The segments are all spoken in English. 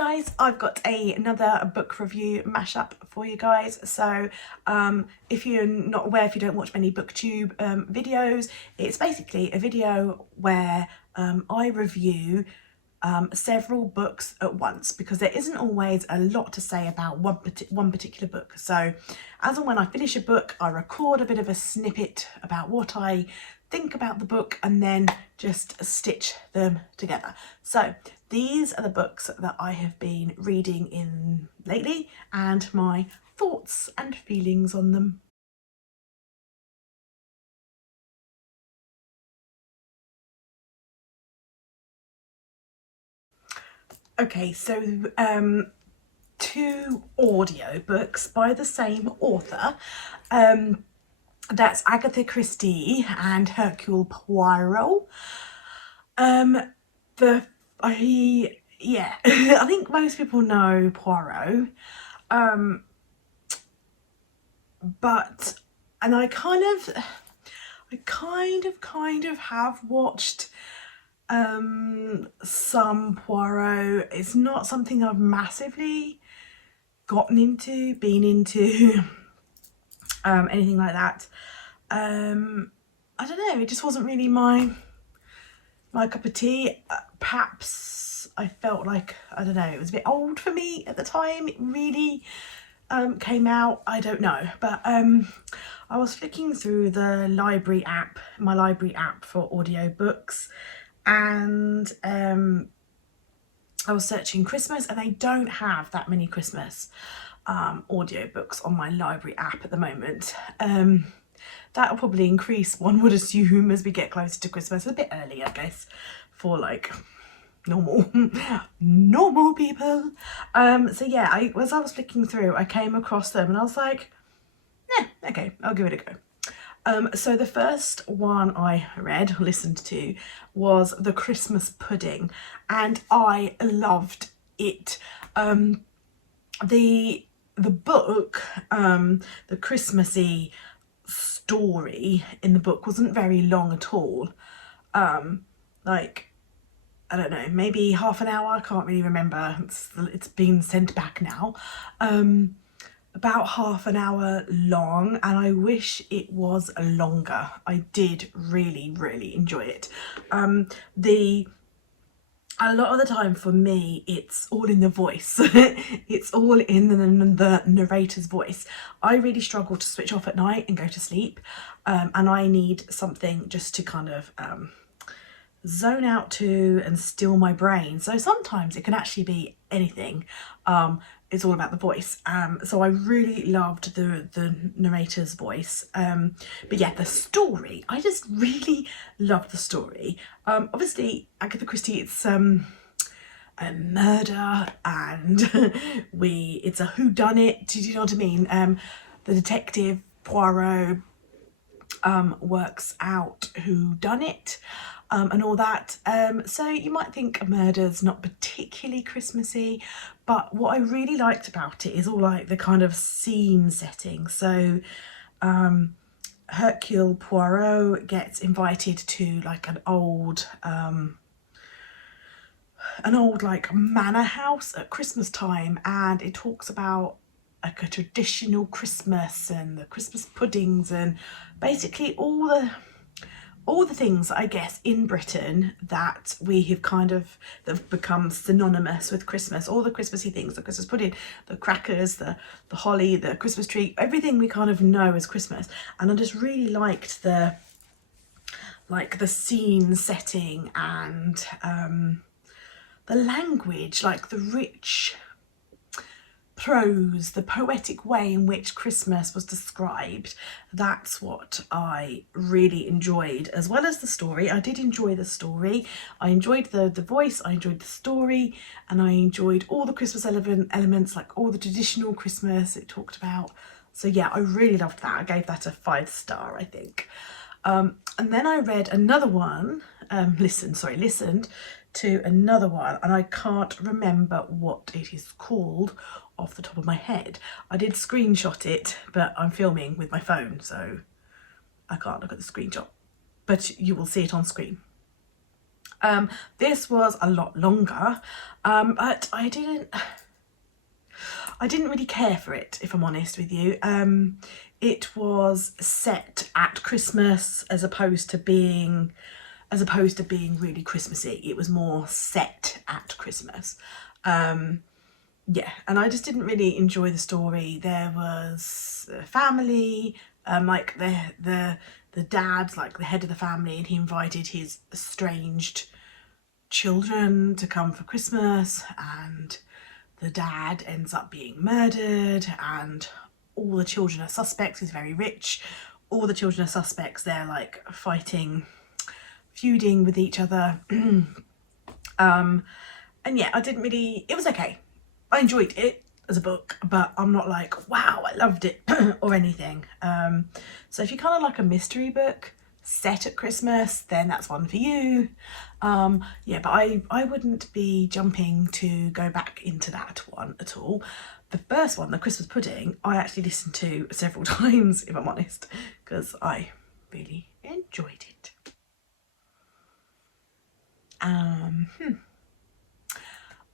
Guys, I've got another book review mashup for you guys. So if you're not aware, if you don't watch many booktube videos, it's basically a video where I review several books at once, because there isn't always a lot to say about one particular book. So as and when I finish a book, I record a bit of a snippet about what I think about the book and then just stitch them together. So these are the books that I have been reading in lately and my thoughts and feelings on them. Okay, so two audiobooks by the same author. That's Agatha Christie and Hercule Poirot. I think most people know Poirot. And I kind of have watched some Poirot. It's not something I've massively been into, anything like that. I don't know, it just wasn't really my cup of tea. Perhaps I felt like, I don't know, it was a bit old for me at the time it really came out. I don't know, but I was flicking through the library app, my library app for audiobooks, and I was searching Christmas, and they don't have that many Christmas audiobooks on my library app at the moment. That'll probably increase, one would assume, as we get closer to Christmas. A bit early, I guess, for like normal people. So yeah, as I was flicking through, I came across them and I was like, yeah, okay, I'll give it a go. So the first one I listened to was The Christmas Pudding, and I loved it. The book, the Christmassy story in the book wasn't very long at all. Like, I don't know, maybe half an hour, I can't really remember, it's been sent back now. About half an hour long, and I wish it was longer. I did really enjoy it. A lot of the time for me, it's all in the voice. It's all in the narrator's voice. I really struggle to switch off at night and go to sleep, and I need something just to kind of zone out to and still my brain. So sometimes it can actually be anything. It's all about the voice. So I really loved the narrator's voice. But yeah, the story, I just really loved the story. Obviously Agatha Christie, it's a murder, and it's a whodunit. Do you know what I mean? The detective Poirot works out who done it, and all that. So you might think a murder's not particularly Christmassy, but what I really liked about it is all like the kind of scene setting. So Hercule Poirot gets invited to like an old like manor house at Christmas time, and it talks about like a traditional Christmas and the Christmas puddings and basically all the things, I guess, in Britain that we have that have become synonymous with Christmas. All the Christmassy things, the Christmas pudding, the crackers, the holly, the Christmas tree, everything we kind of know as Christmas. And I just really liked the scene setting and the language, like the rich prose, the poetic way in which Christmas was described. That's what I really enjoyed, as well as the story. I did enjoy the story. I enjoyed the voice, I enjoyed the story, and I enjoyed all the Christmas elements, like all the traditional Christmas it talked about. So yeah, I really loved that. I gave that a 5-star, I think. And then I read another one, listened to another one, and I can't remember what it is called off the top of my head. I did screenshot it, but I'm filming with my phone, so I can't look at the screenshot, but you will see it on screen. This was a lot longer, but I didn't really care for it, if I'm honest with you. It was set at Christmas as opposed to being really Christmassy. It was more set at Christmas. Yeah, and I just didn't really enjoy the story. There was a family, like the dad's like the head of the family, and he invited his estranged children to come for Christmas, and the dad ends up being murdered, and all the children are suspects. He's very rich. All the children are suspects. They're like fighting, feuding with each other. And yeah, I didn't really, it was okay. I enjoyed it as a book, but I'm not like, wow, I loved it or anything. So if you kind of like a mystery book set at Christmas, then that's one for you. Yeah, but I wouldn't be jumping to go back into that one at all. The first one, the Christmas Pudding, I actually listened to several times, if I'm honest, because I really enjoyed it.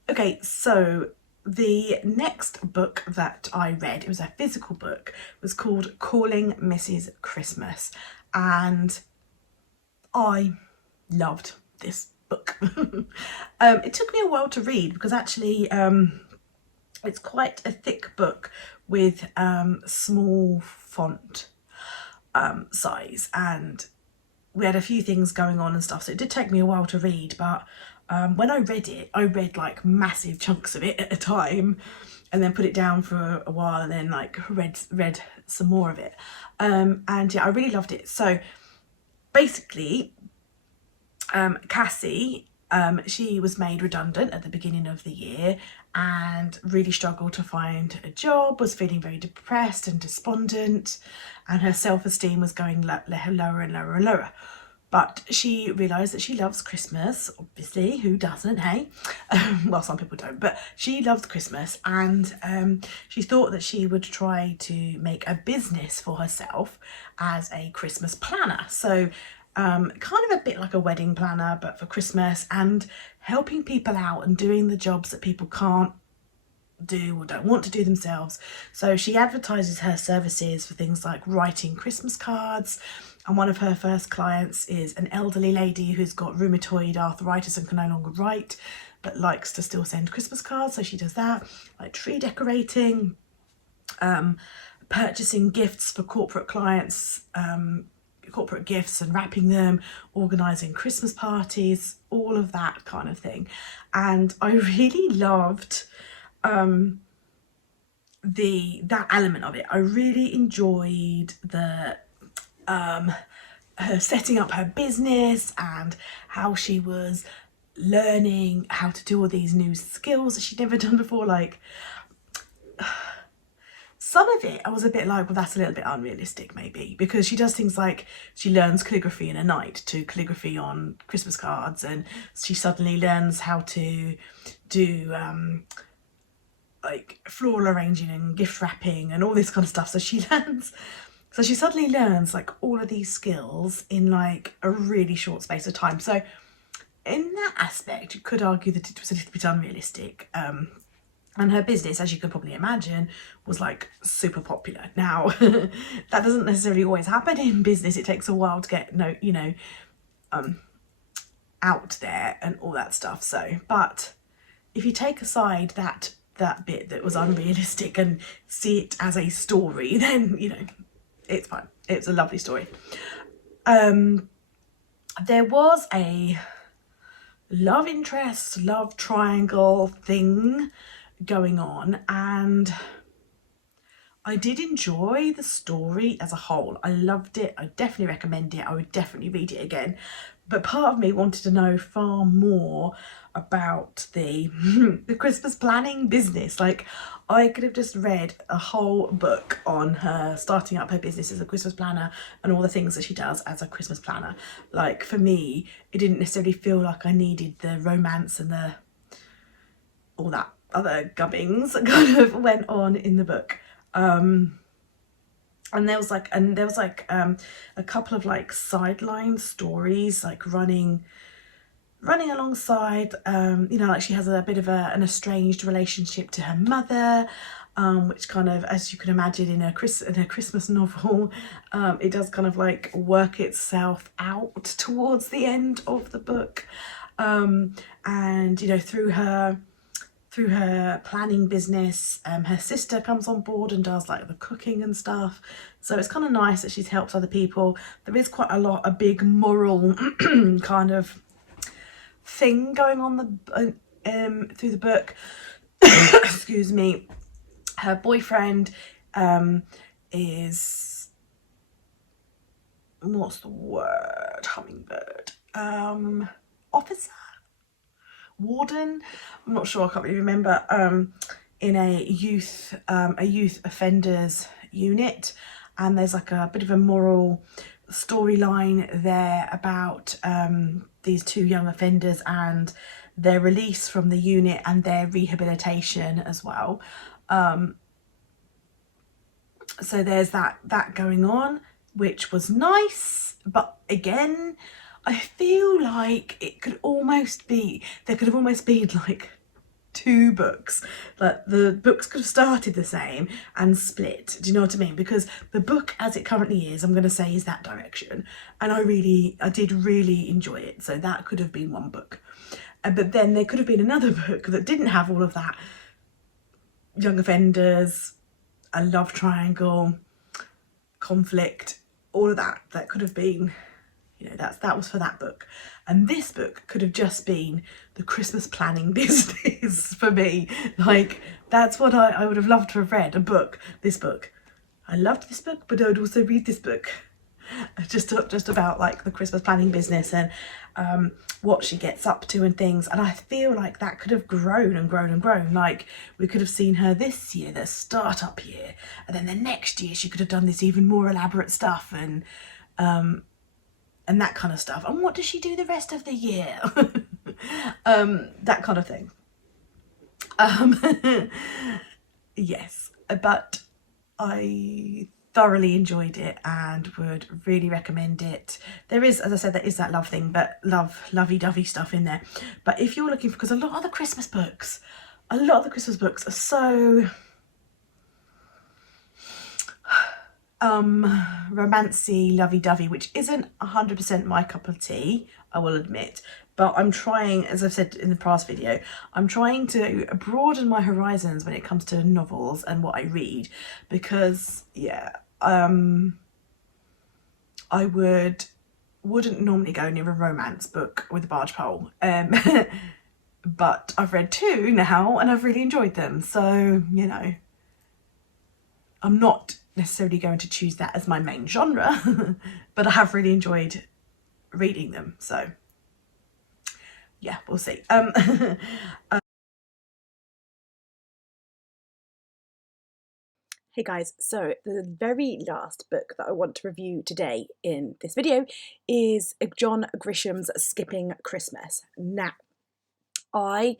Okay, so the next book that I read, it was a physical book, was called Calling Mrs. Christmas, and I loved this book. It took me a while to read because actually it's quite a thick book with small font size, and we had a few things going on and stuff, so it did take me a while to read, but when I read it, I read like massive chunks of it at a time and then put it down for a while and then like read some more of it. And yeah, I really loved it. So basically, Cassie, she was made redundant at the beginning of the year and really struggled to find a job, was feeling very depressed and despondent, and her self-esteem was going lower and lower and lower. But she realised that she loves Christmas, obviously, who doesn't, hey? Well, some people don't, but she loves Christmas, and she thought that she would try to make a business for herself as a Christmas planner. So kind of a bit like a wedding planner, but for Christmas, and helping people out and doing the jobs that people can't do or don't want to do themselves. So she advertises her services for things like writing Christmas cards, and one of her first clients is an elderly lady who's got rheumatoid arthritis and can no longer write but likes to still send Christmas cards, so she does that, like tree decorating, purchasing gifts for corporate clients, corporate gifts and wrapping them, organising Christmas parties, all of that kind of thing. And I really loved that element of it. I really enjoyed the her setting up her business and how she was learning how to do all these new skills that she'd never done before. Like some of it I was a bit like, well, that's a little bit unrealistic maybe, because she does things like she learns calligraphy in a night to calligraphy on Christmas cards, and she suddenly learns how to do like floral arranging and gift wrapping and all this kind of stuff. So she suddenly learns like all of these skills in like a really short space of time. So in that aspect, you could argue that it was a little bit unrealistic. And her business, as you could probably imagine, was like super popular. Now, that doesn't necessarily always happen in business. It takes a while to get out there and all that stuff. So, but if you take aside that bit that was unrealistic and see it as a story, then it's fine. It's a lovely story. There was a love interest, love triangle thing going on, and I did enjoy the story as a whole. I loved it. I definitely recommend it. I would definitely read it again. But part of me wanted to know far more about the Christmas planning business. Like, I could have just read a whole book on her starting up her business as a Christmas planner and all the things that she does as a Christmas planner. Like, for me, it didn't necessarily feel like I needed the romance and all that other gubbings that kind of went on in the book. And there was like a couple of like sideline stories like running running alongside, you know, like she has a bit of an estranged relationship to her mother, which kind of, as you can imagine, in a Christmas novel, it does kind of like work itself out towards the end of the book. And you know, through her planning business, her sister comes on board and does like the cooking and stuff. So it's kind of nice that she's helped other people. There is quite a big moral kind of thing going on through the book. Excuse me. Her boyfriend is, what's the word? Hummingbird. Officer, warden. I'm not sure. I can't really remember. In a youth offenders unit, and there's like a bit of a moral storyline there about these two young offenders and their release from the unit and their rehabilitation as well. So there's that going on, which was nice, but again, I feel like it could almost be, there could have almost been like two books. Like the books could have started the same and split. Do you know what I mean? Because the book as it currently is, I'm going to say, is that direction, and I did really enjoy it. So that could have been one book, but then there could have been another book that didn't have all of that young offenders, a love triangle, conflict, all of that. That could have been, you know, that was for that book. And this book could have just been the Christmas planning business for me. Like, that's what I would have loved to have read, this book. I loved this book, but I would also read this book. Just about like the Christmas planning business and what she gets up to and things. And I feel like that could have grown and grown and grown. Like, we could have seen her this year, the startup year, and then the next year she could have done this even more elaborate stuff and that kind of stuff. And what does she do the rest of the year? That kind of thing. Yes, but I thoroughly enjoyed it and would really recommend it. There is, as I said, there is that love thing, but lovey-dovey stuff in there. But if you're looking for, because a lot of the Christmas books are so romancy, lovey-dovey, which isn't 100% my cup of tea, I will admit. But I'm trying, as I've said in the past video, I'm trying to broaden my horizons when it comes to novels and what I read, because yeah, I wouldn't normally go near a romance book with a barge pole. But I've read two now and I've really enjoyed them. So, you know, I'm not necessarily going to choose that as my main genre, but I have really enjoyed reading them. So yeah, we'll see. Hey guys, so the very last book that I want to review today in this video is John Grisham's Skipping Christmas. Now, I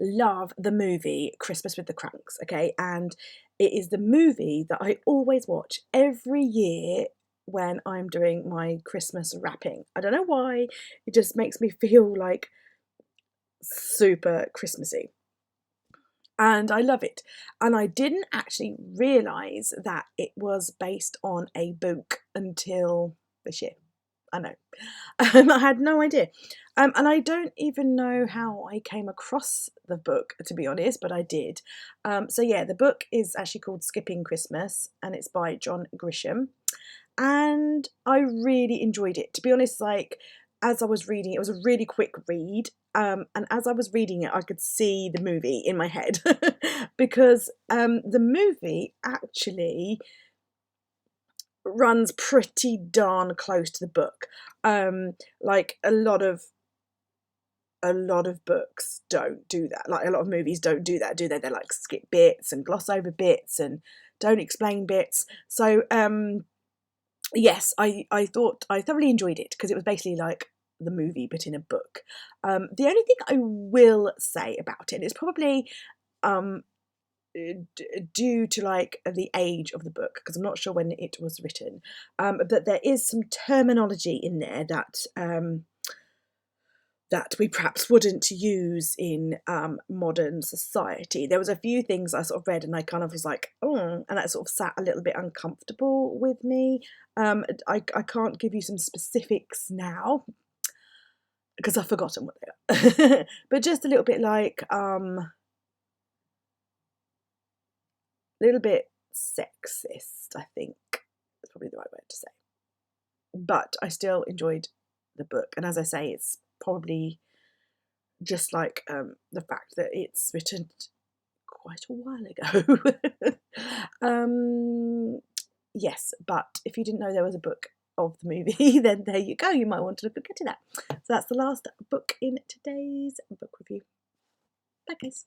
love the movie Christmas with the Cranks, okay? And it is the movie that I always watch every year when I'm doing my Christmas wrapping. I don't know why, it just makes me feel like super Christmassy. And I love it. And I didn't actually realise that it was based on a book until this year. I know. I had no idea. And I don't even know how I came across the book, to be honest, but I did. So yeah, the book is actually called Skipping Christmas, and it's by John Grisham. And I really enjoyed it. To be honest, like, as I was reading, it was a really quick read. And as I was reading it, I could see the movie in my head because the movie actually runs pretty darn close to the book. Like a lot of books don't do that. Like a lot of movies don't do that, do they? They like skip bits and gloss over bits and don't explain bits. So yes, I thought I thoroughly enjoyed it because it was basically like the movie but in a book. The only thing I will say about it is probably due to like the age of the book, because I'm not sure when it was written, but there is some terminology in there that that we perhaps wouldn't use in modern society. There was a few things I sort of read and I kind of was like, oh, and that sort of sat a little bit uncomfortable with me. I can't give you some specifics now because I've forgotten what they are, but just a little bit like a little bit sexist, I think is probably the right word to say. But I still enjoyed the book, and as I say, it's probably just like the fact that it's written quite a while ago. Yes, but if you didn't know there was a book of the movie, then there you go. You might want to look into that. So that's the last book in today's book review. Bye, guys.